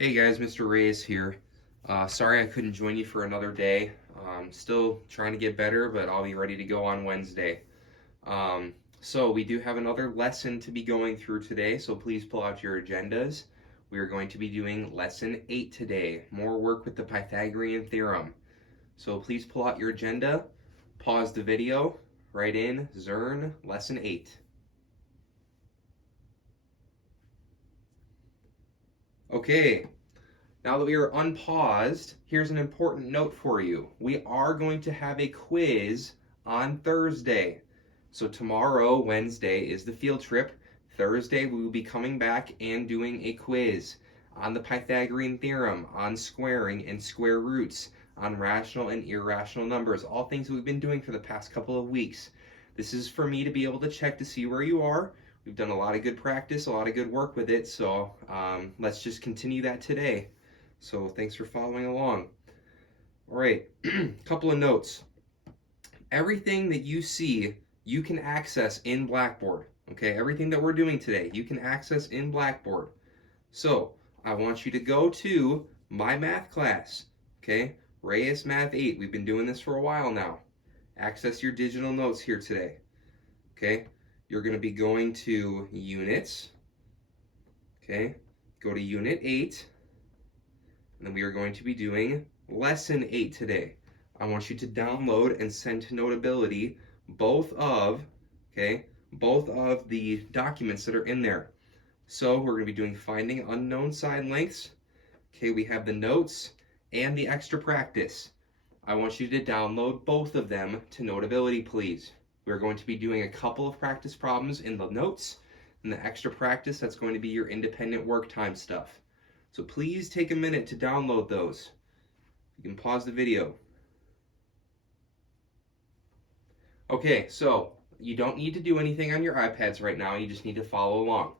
Hey guys, Mr. Reyes here. Sorry I couldn't join you for another day. Still trying to get better, but I'll be ready to go on Wednesday. So we do have another lesson to be going through today, so please pull out your agendas. We are going to be doing lesson 8 today, more work with the Pythagorean theorem. So please pull out your agenda, pause the video, write in Zern lesson 8. Okay, now that we are unpaused, here's an important note for you. We are going to have a quiz on Thursday. So tomorrow, Wednesday, is the field trip. Thursday, we will be coming back and doing a quiz on the Pythagorean theorem, on squaring and square roots, on rational and irrational numbers, all things that we've been doing for the past couple of weeks. This is for me to be able to check to see where you are. We've done a lot of good practice, a lot of good work with it, so let's just continue that today. So thanks for following along. All right, couple of notes. Everything that you see, you can access in Blackboard. Okay, everything that we're doing today, you can access in Blackboard. So I want you to go to my math class. Okay, Reyes Math 8. We've been doing this for a while now. Access your digital notes here today. Okay, you're going to be going to units. Okay, go to unit 8. And then we are going to be doing lesson 8 today. I want you to download and send to Notability both of the documents that are in there. So we're going to be doing finding unknown side lengths. Okay, we have the notes and the extra practice. I want you to download both of them to Notability, please. We're going to be doing a couple of practice problems in the notes, and the extra practice, that's going to be your independent work time stuff. So please take a minute to download those. You can pause the video. Okay, so you don't need to do anything on your iPads right now. You just need to follow along.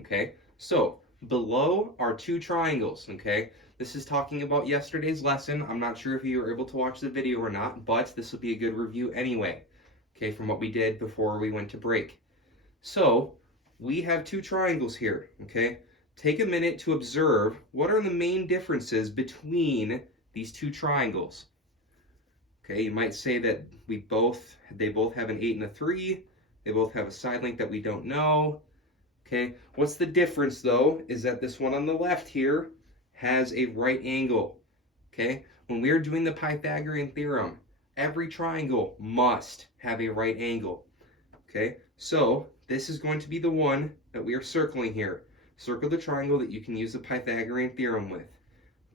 Okay, so below are two triangles. Okay, this is talking about yesterday's lesson. I'm not sure if you were able to watch the video or not, but this will be a good review anyway. Okay, from what we did before we went to break. So we have two triangles here. Okay, take a minute to observe what are the main differences between these two triangles. Okay, you might say that they both have an 8 and a 3. They both have a side length that we don't know. Okay, what's the difference though is that this one on the left here has a right angle. Okay, when we're doing the Pythagorean theorem, every triangle must have a right angle. Okay, so this is going to be the one that we are circling here. Circle the triangle that you can use the Pythagorean theorem with.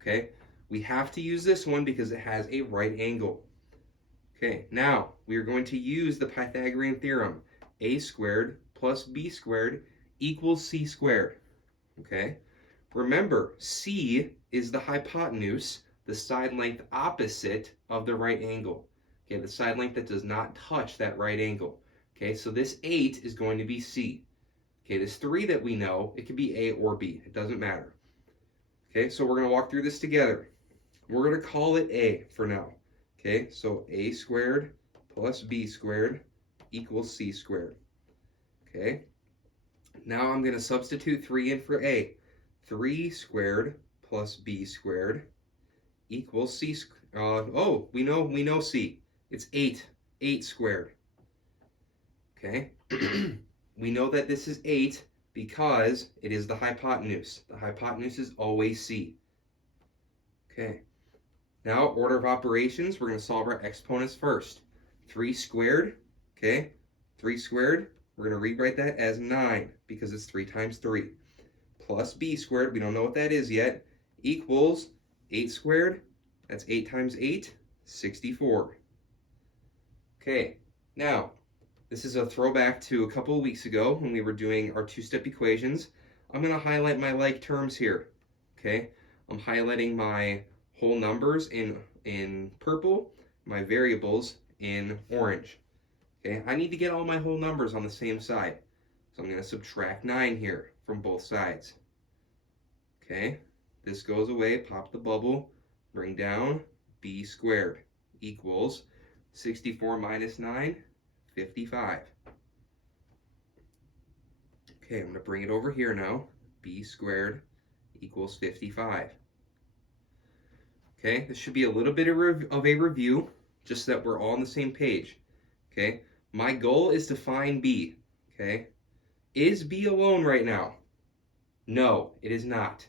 Okay, we have to use this one because it has a right angle. Okay, now we are going to use the Pythagorean theorem. A squared plus b squared equals c squared. Okay, remember, c is the hypotenuse, the side length opposite of the right angle. Okay, the side length that does not touch that right angle. Okay, so this 8 is going to be c. Okay, this 3 that we know, it could be a or b. It doesn't matter. Okay, so we're going to walk through this together. We're going to call it a for now. Okay, so a squared plus b squared equals c squared. Okay, now I'm going to substitute 3 in for a. 3 squared plus b squared equals c squared. We know c. It's 8 squared. Okay, we know that this is 8 because it is the hypotenuse. The hypotenuse is always c. Okay. Now, order of operations, we're going to solve our exponents first. 3 squared, okay? 3 squared, we're going to rewrite that as 9 because it's 3 times 3. Plus b squared, we don't know what that is yet, equals 8 squared, that's 8 times 8, 64. Okay, now, this is a throwback to a couple of weeks ago when we were doing our two-step equations. I'm going to highlight my like terms here, okay? I'm highlighting my whole numbers in purple, my variables in orange. Okay, I need to get all my whole numbers on the same side. So I'm going to subtract 9 here from both sides. Okay, this goes away, pop the bubble, bring down b squared equals 64 minus 9, 55. Okay, I'm going to bring it over here now. B squared equals 55. Okay, this should be a little bit of a review, just so that we're all on the same page. Okay, my goal is to find b. Okay, is b alone right now? No, it is not.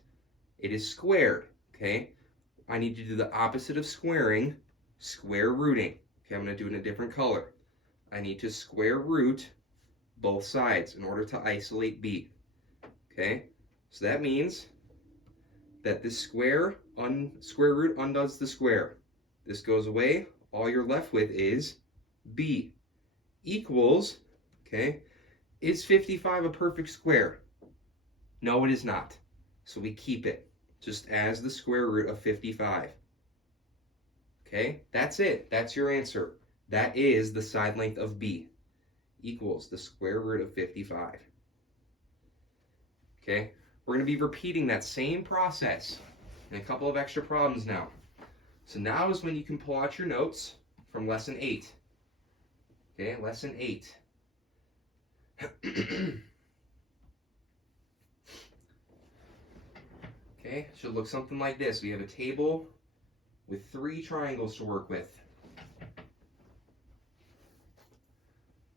It is squared. Okay, I need to do the opposite of squaring, square rooting. Okay, I'm going to do it in a different color. I need to square root both sides in order to isolate b. Okay, so that means that this square root undoes the square. This goes away. All you're left with is b equals, okay, is 55 a perfect square? No, it is not. So we keep it just as the square root of 55. Okay, that's it. That's your answer. That is the side length of b equals the square root of 55. Okay, we're going to be repeating that same process in a couple of extra problems now. So now is when you can pull out your notes from lesson 8. Okay, lesson 8. Okay, it should look something like this. We have a table with 3 triangles to work with.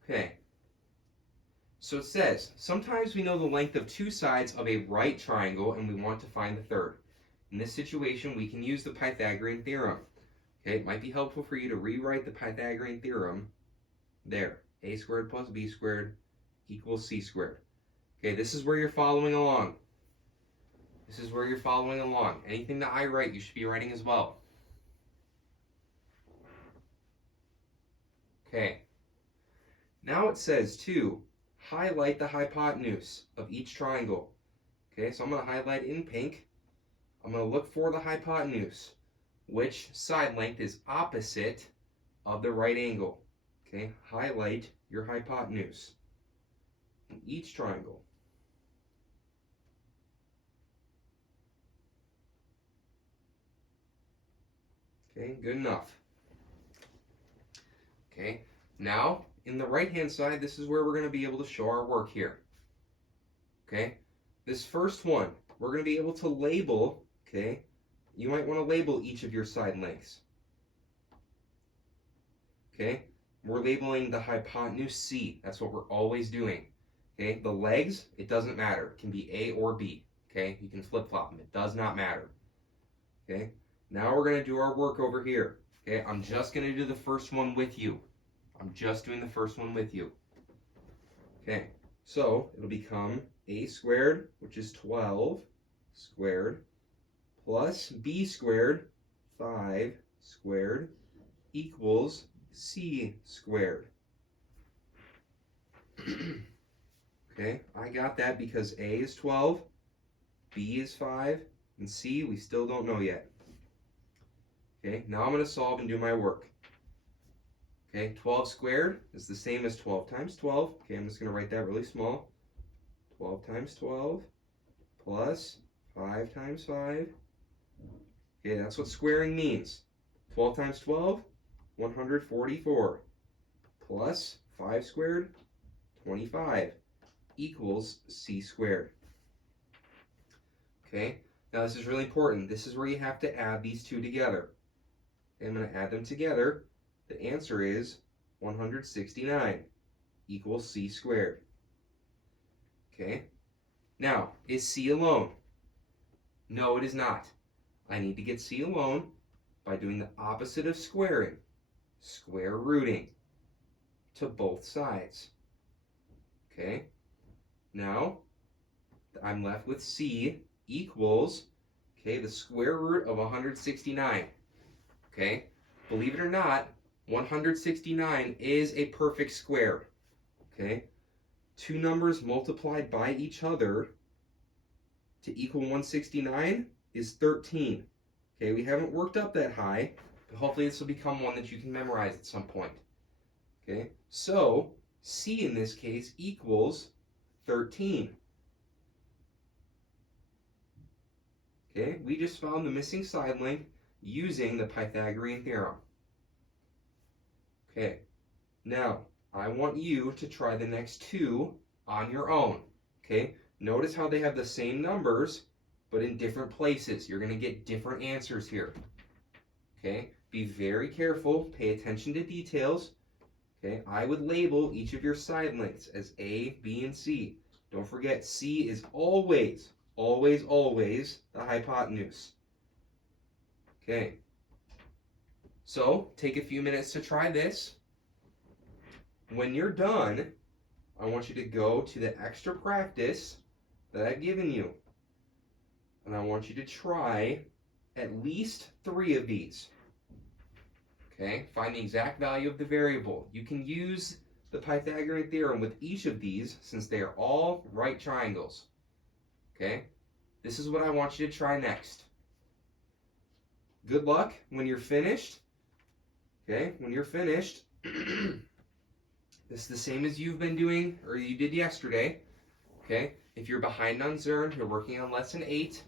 Okay, so it says, sometimes we know the length of 2 sides of a right triangle and we want to find the third. In this situation, we can use the Pythagorean theorem. Okay, it might be helpful for you to rewrite the Pythagorean theorem there. A squared plus b squared equals c squared. Okay, this is where you're following along. This is where you're following along. Anything that I write, you should be writing as well. Okay. Now it says to highlight the hypotenuse of each triangle. Okay, so I'm going to highlight in pink. I'm going to look for the hypotenuse, which side length is opposite of the right angle. Okay, highlight your hypotenuse in each triangle. Okay, good enough. Okay, now in the right hand side, this is where we're going to be able to show our work here. Okay, this first one, we're going to be able to label. Okay, you might want to label each of your side lengths. Okay, we're labeling the hypotenuse C. That's what we're always doing. Okay, the legs, it doesn't matter. It can be A or B. Okay, you can flip-flop them. It does not matter. Okay, now we're going to do our work over here. Okay, I'm just going to do the first one with you. I'm just doing the first one with you. Okay, so it'll become a squared, which is 12 squared, plus b squared, 5 squared, equals c squared. Okay, I got that because a is 12, b is 5, and c we still don't know yet. Okay, now I'm going to solve and do my work. Okay, 12 squared is the same as 12 times 12. Okay, I'm just going to write that really small. 12 times 12 plus 5 times 5. Okay, that's what squaring means. 12 times 12, 144. Plus 5 squared, 25. Equals c squared. Okay, now this is really important. This is where you have to add these two together. Okay, I'm going to add them together. The answer is 169 equals c squared. Okay, now is c alone? No, it is not. I need to get c alone by doing the opposite of squaring, square rooting to both sides. Okay, now I'm left with c equals, okay, the square root of 169. Okay, believe it or not, 169 is a perfect square. Okay, two numbers multiplied by each other to equal 169 is 13. Okay, we haven't worked up that high, but hopefully this will become one that you can memorize at some point. Okay, so c in this case equals 13. Okay, we just found the missing side length using the Pythagorean theorem. Okay, now I want you to try the next two on your own. Okay, notice how they have the same numbers, but in different places. You're going to get different answers here. Okay? Be very careful. Pay attention to details. Okay? I would label each of your side lengths as A, B, and C. Don't forget, C is always, always, always the hypotenuse. Okay. So, take a few minutes to try this. When you're done, I want you to go to the extra practice that I've given you. And I want you to try at least 3 of these. Okay, find the exact value of the variable. You can use the Pythagorean theorem with each of these since they are all right triangles. Okay, this is what I want you to try next. Good luck when you're finished. Okay, when you're finished, this is the same as you've been doing or you did yesterday. Okay, if you're behind on Zern, you're working on lesson 8.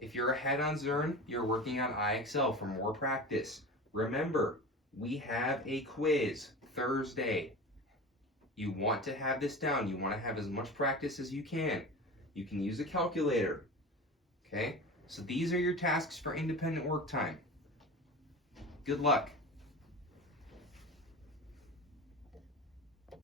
If you're ahead on Zern, you're working on IXL for more practice. Remember, we have a quiz Thursday. You want to have this down. You want to have as much practice as you can. You can use a calculator. Okay? So these are your tasks for independent work time. Good luck.